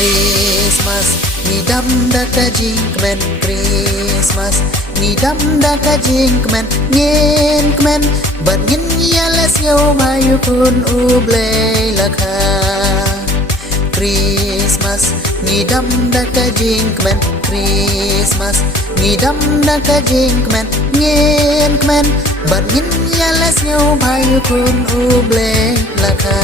Christmas ni dam da kajing kmen Christmas ni dam da kajing kmen ngin kmen bat ngin ya les yo mayu kun ublei lakha Christmas ni dam da kajing kmen Christmas ni dam da kajing kmen ngin kmen bat ngin ya les yo mayu kun ublei lakha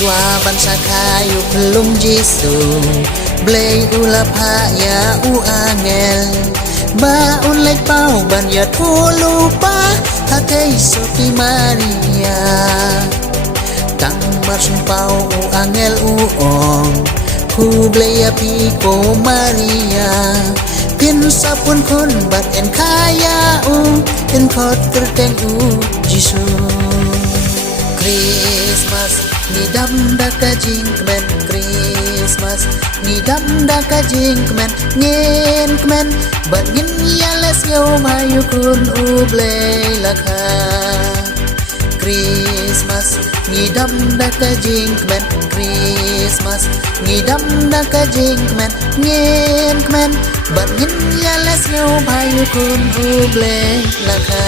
Chua ban sakayu pelum Jisu Blei ula ya u angel Ba un lek pau ban ya tu lupa Hatei soti Maria Tang marsun pau u angel u ong Ku blei ya piko Maria Pin sapun kun bat en kaya u En kot terteng u Jisu Christmas ni dam da kajing kmen Christmas ni dam da kajing kmen ngin kmen bat ngin ya les yo mayu kun ublei lakha Christmas ni dam da kajing kmen Christmas ni dam da kajing kmen ngin kmen bat ngin ya les yo mayu kun ublei lakha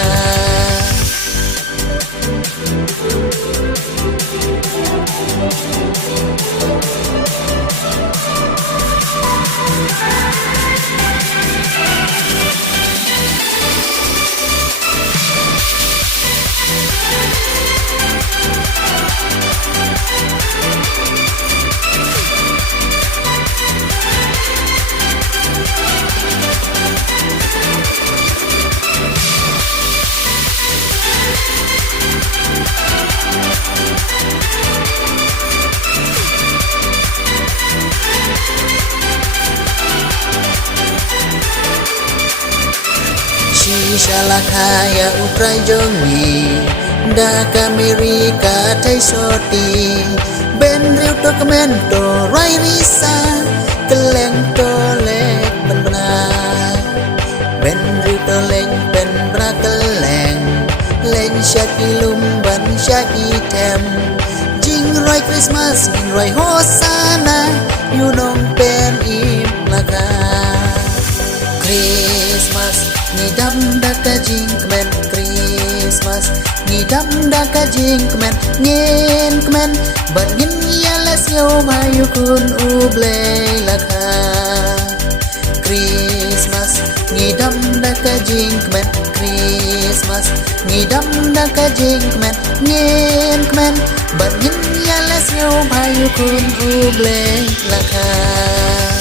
Shalakaya uprai jongi da Amerika thai soti ben riu dokumento rai risa keleng tolek ben bra ben riu toleng ben bra keleng leng syaki lumban syaki tem jing roi Christmas jing roi hosana you nong pen im laka Christmas ni dam da kajing kmen Christmas ni dam da kajing kmen ngin kmen bat ngin ya les yo mayu kun ublei lakha Christmas ni dam da kajing kmen Christmas ni dam da kajing kmen ngin kmen bat ngin ya les yo mayu kun ublei lakha